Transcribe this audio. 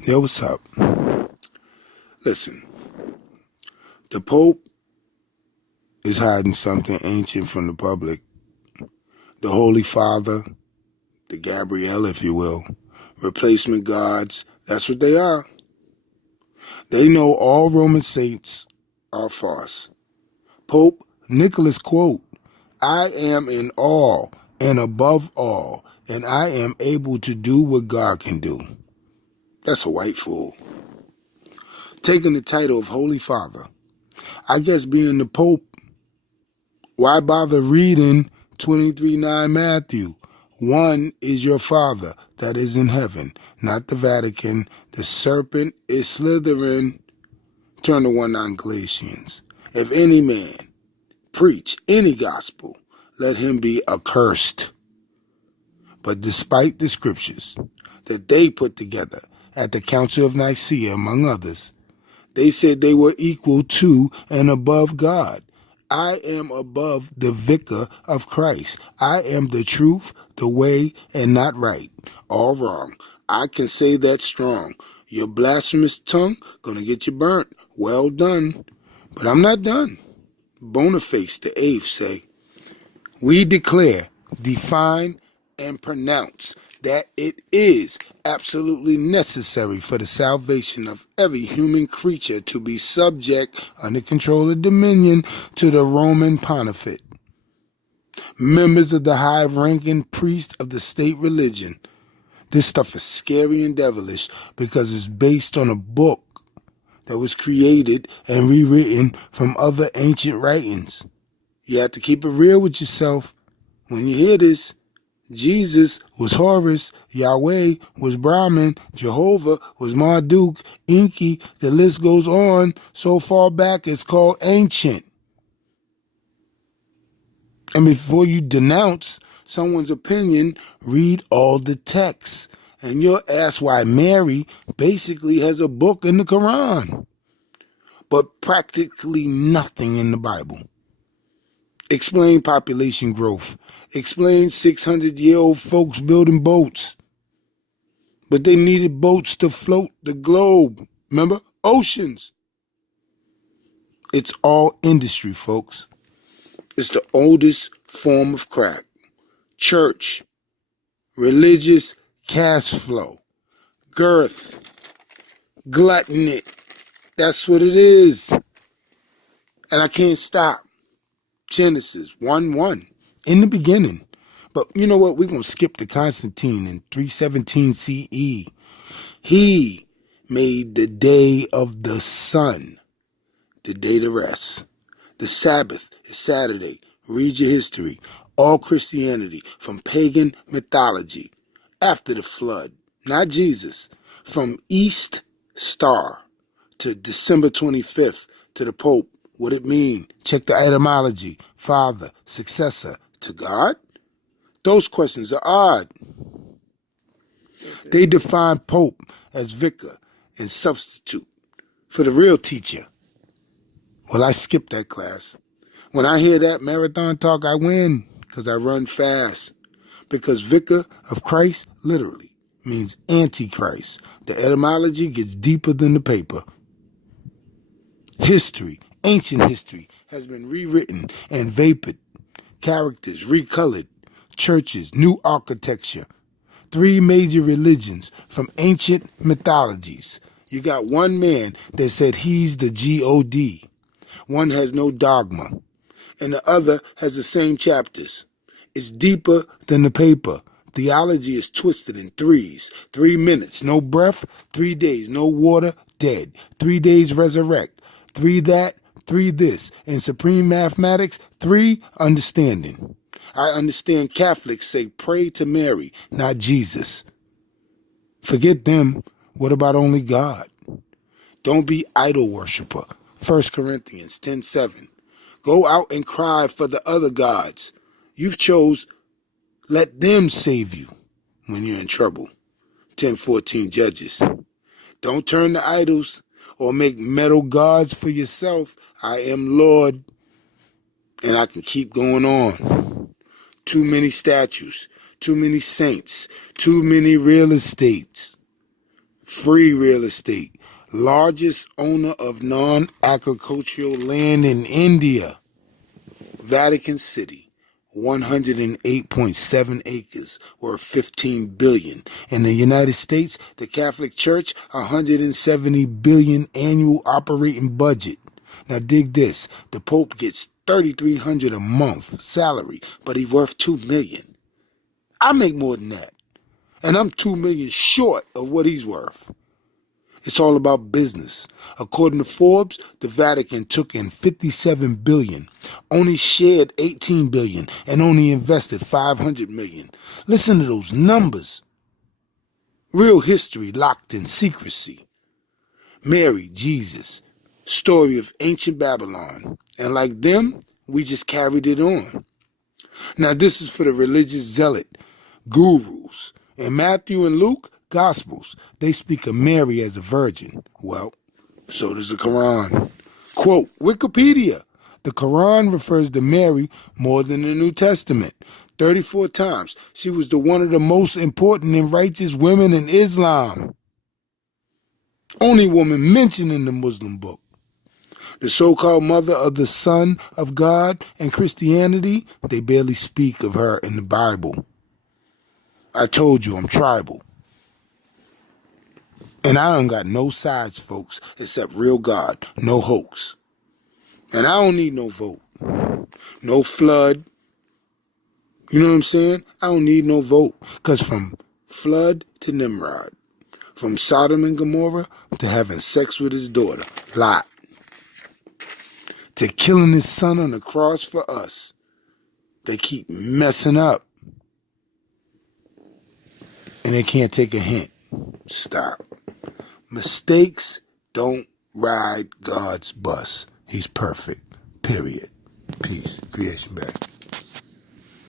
Yo, what's up? Listen, the Pope is hiding something ancient from the public. The Holy Father, the Gabriel, if you will, replacement gods, that's what they are. They know all Roman saints are farce. Pope Nicholas quote, "I am in all and above all, and I am able to do what God can do." That's a white fool. Taking the title of Holy Father. I guess being the Pope, why bother reading 23:9 Matthew? One is your Father that is in heaven, not the Vatican. The serpent is slithering. Turn to 1:9 Galatians. If any man preach any gospel, let him be accursed. But despite the scriptures that they put together at the Council of Nicaea, among others, they said they were equal to and above God. I am above the vicar of Christ. I am the truth, the way, and not right. All wrong. I can say that strong. Your blasphemous tongue gonna get you burnt. Well done. But I'm not done. Boniface the Eighth say, we declare, define, and pronounce that it is absolutely necessary for the salvation of every human creature to be subject, under control and dominion, to the Roman Pontificate, members of the high-ranking priest of the state religion. This stuff is scary and devilish because it's based on a book that was created and rewritten from other ancient writings. You have to keep it real with yourself. When you hear this, Jesus was Horus, Yahweh was Brahman, Jehovah was Marduk, Enki, the list goes on. So far back it's called ancient. And before you denounce someone's opinion, read all the texts. And you'll ask why Mary basically has a book in the Quran, but practically nothing in the Bible. Explain population growth. Explain 600-year-old folks building boats. But they needed boats to float the globe. Remember? Oceans. It's all industry, folks. It's the oldest form of crack. Church. Religious cash flow. Girth. Gluttony. That's what it is. And I can't stop. Genesis 1:1. In the beginning. But you know what? We're going to skip to Constantine in 317 CE. He made the day of the sun the day to rest. The Sabbath is Saturday. Read your history. All Christianity from pagan mythology after the flood, not Jesus, from East Star to December 25th to the Pope. What it mean? Check the etymology. Father, successor to God? Those questions are odd. They define Pope as vicar and substitute for the real teacher. Well, I skipped that class. When I hear that marathon talk, I win because I run fast. Because vicar of Christ literally means antichrist. The etymology gets deeper than the paper. History, ancient history, has been rewritten and vapored. Characters recolored. Churches, new architecture. 3 major religions from ancient mythologies. You got one man that said he's the God. One has no dogma. And the other has the same chapters. It's deeper than the paper. Theology is twisted in threes. 3 minutes, no breath. 3 days, no water, dead. 3 days, resurrect. 3 that, 3 this. In supreme mathematics, 3 understanding. I understand Catholics say pray to Mary, not Jesus. Forget them. What about only God? Don't be idol worshiper. 1 Corinthians 10:7. Go out and cry for the other gods. You've chose, let them save you when you're in trouble. 10:14 Judges. Don't turn to idols or make metal gods for yourself. I am Lord. And I can keep going on. Too many statues, too many saints, too many real estates. Free real estate. Largest owner of non-agricultural land in India. Vatican City. 108.7 acres, worth $15 billion. In the United States, the Catholic Church, $170 billion annual operating budget. Now dig this, the Pope gets $3,300 a month salary, but he's worth $2 million. I make more than that, and I'm $2 million short of what he's worth. It's all about business. According to Forbes, the Vatican took in $57 billion, only shared $18 billion, and only invested $500 million. Listen to those numbers. Real history locked in secrecy. Mary, Jesus, story of ancient Babylon. And like them, we just carried it on. Now this is for the religious zealot, gurus. In Matthew and Luke, Gospels, they speak of Mary as a virgin. Well, so does the Quran. Quote, Wikipedia. The Quran refers to Mary more than the New Testament. 34 times. She was one of the most important and righteous women in Islam. Only woman mentioned in the Muslim book. The so-called mother of the Son of God in Christianity, they barely speak of her in the Bible. I told you I'm tribal. And I don't got no sides, folks, except real God, no hoax. And I don't need no vote, no flood. You know what I'm saying? I don't need no vote. Because from flood to Nimrod, from Sodom and Gomorrah to having sex with his daughter, Lot, to killing his son on the cross for us, they keep messing up. And they can't take a hint. Stop. Mistakes don't ride God's bus. He's perfect. Period. Peace. Creation back.